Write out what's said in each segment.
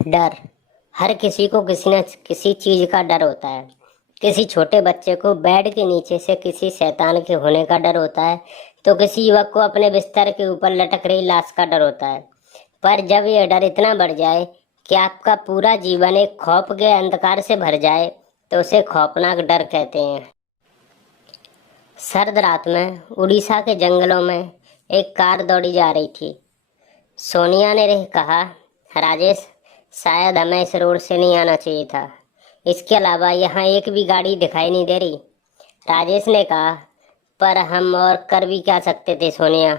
डर। हर किसी को किसी न किसी चीज का डर होता है। किसी छोटे बच्चे को बेड के नीचे से किसी शैतान के होने का डर होता है, तो किसी युवक को अपने बिस्तर के ऊपर लटक रही लाश का डर होता है। पर जब यह डर इतना बढ़ जाए कि आपका पूरा जीवन एक खौफ के अंधकार से भर जाए, तो उसे खौफनाक डर कहते हैं। सर्द रात में उड़ीसा के जंगलों में एक कार दौड़ी जा रही थी। सोनिया ने कहा, राजेश, शायद हमें इस रोड से नहीं आना चाहिए था। इसके अलावा यहाँ एक भी गाड़ी दिखाई नहीं दे रही। राजेश ने कहा, पर हम और कर भी क्या सकते थे सोनिया।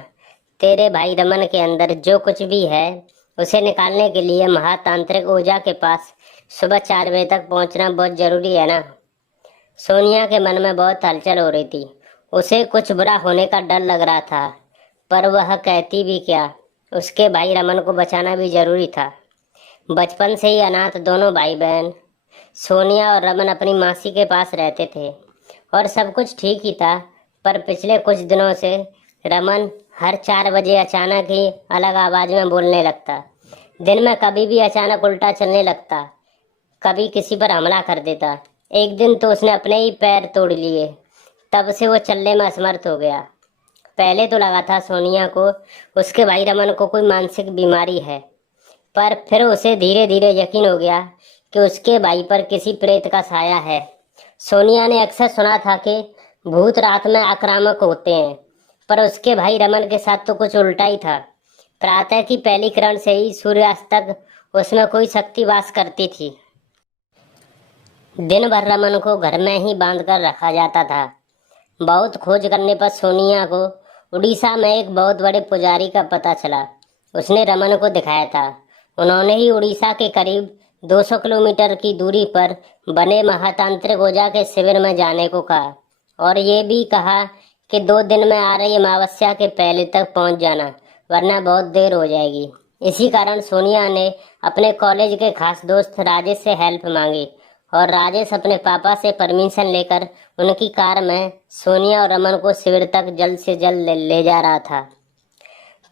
तेरे भाई रमन के अंदर जो कुछ भी है उसे निकालने के लिए महातांत्रिक ओझा के पास सुबह 4 बजे तक पहुंचना बहुत जरूरी है ना। सोनिया के मन में बहुत हलचल हो रही थी। उसे कुछ बुरा होने का डर लग रहा था, पर वह कहती भी क्या। उसके भाई रमन को बचाना भी जरूरी था। बचपन से ही अनाथ दोनों भाई बहन सोनिया और रमन अपनी मासी के पास रहते थे और सब कुछ ठीक ही था। पर पिछले कुछ दिनों से रमन हर 4 बजे अचानक ही अलग आवाज में बोलने लगता। दिन में कभी भी अचानक उल्टा चलने लगता, कभी किसी पर हमला कर देता। एक दिन तो उसने अपने ही पैर तोड़ लिए। तब से वो चलने में असमर्थ हो गया। पहले तो लगा था सोनिया को उसके भाई रमन को कोई मानसिक बीमारी है, पर फिर उसे धीरे धीरे यकीन हो गया कि उसके भाई पर किसी प्रेत का साया है। सोनिया ने अक्सर सुना था कि भूत रात में आक्रामक होते हैं, पर उसके भाई रमन के साथ तो कुछ उल्टा ही था। प्रातः की पहली किरण से ही सूर्यास्त तक उसमें कोई शक्ति वास करती थी। दिन भर रमन को घर में ही बांध कर रखा जाता था। बहुत खोज करने पर सोनिया को उड़ीसा में एक बहुत बड़े पुजारी का पता चला। उसने रमन को दिखाया था। उन्होंने ही उड़ीसा के करीब 200 किलोमीटर की दूरी पर बने महातांत्रिक ओझा के शिविर में जाने को कहा, और ये भी कहा कि 2 दिन में आ रही अमावस्या के पहले तक पहुंच जाना, वरना बहुत देर हो जाएगी। इसी कारण सोनिया ने अपने कॉलेज के खास दोस्त राजेश से हेल्प मांगी, और राजेश अपने पापा से परमिशन लेकर उनकी कार में सोनिया और रमन को शिविर तक जल्द से जल्द ले जा रहा था।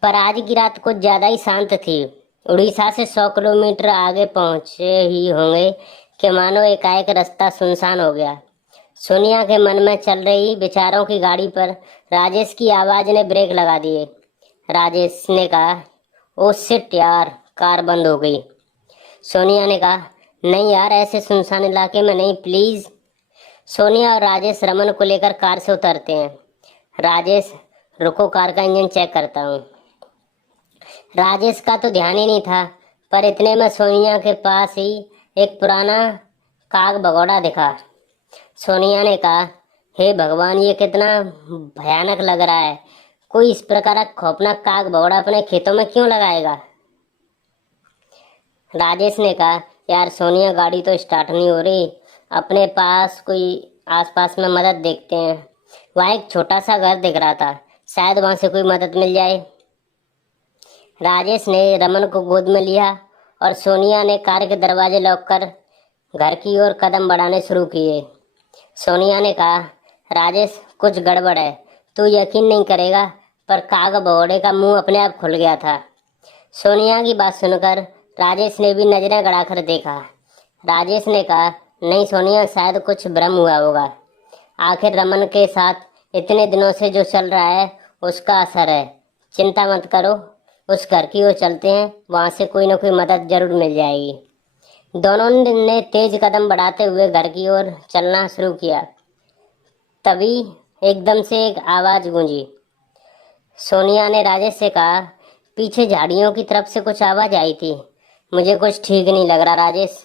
पर आज की रात कुछ ज्यादा ही शांत थी। उड़ीसा से 100 किलोमीटर आगे पहुंचे ही होंगे कि मानो एकाएक रास्ता सुनसान हो गया। सोनिया के मन में चल रही विचारों की गाड़ी पर राजेश की आवाज ने ब्रेक लगा दिए। राजेश ने कहा, ओ शिट यार, कार बंद हो गई। सोनिया ने कहा, नहीं यार, ऐसे सुनसान इलाके में नहीं, प्लीज। सोनिया और राजेश रमन को लेकर कार से उतरते हैं। राजेश, रुको, कार का इंजन चेक करता हूँ। राजेश का तो ध्यान ही नहीं था, पर इतने में सोनिया के पास ही एक पुराना काग भगोड़ा दिखा। सोनिया ने कहा, हे भगवान, ये कितना भयानक लग रहा है। कोई इस प्रकार का खौफनाक काग भगोड़ा अपने खेतों में क्यों लगाएगा। राजेश ने कहा, यार सोनिया, गाड़ी तो स्टार्ट नहीं हो रही। अपने पास कोई आसपास में मदद देखते हैं। वहाँ एक छोटा सा घर दिख रहा था, शायद वहाँ से कोई मदद मिल जाए। राजेश ने रमन को गोद में लिया और सोनिया ने कार के दरवाजे लॉक कर घर की ओर कदम बढ़ाने शुरू किए। सोनिया ने कहा, राजेश, कुछ गड़बड़ है। तू यकीन नहीं करेगा, पर काग भगोड़े का मुंह अपने आप खुल गया था। सोनिया की बात सुनकर राजेश ने भी नजरें गड़ाकर देखा। राजेश ने कहा, नहीं सोनिया, शायद कुछ भ्रम हुआ होगा। आखिर रमन के साथ इतने दिनों से जो चल रहा है उसका असर है। चिंता मत करो, उस घर की ओर चलते हैं, वहां से कोई ना कोई मदद जरूर मिल जाएगी। दोनों ने तेज कदम बढ़ाते हुए घर की ओर चलना शुरू किया। तभी एकदम से एक आवाज गूंजी। सोनिया ने राजेश से कहा, पीछे झाड़ियों की तरफ से कुछ आवाज आई थी। मुझे कुछ ठीक नहीं लग रहा राजेश।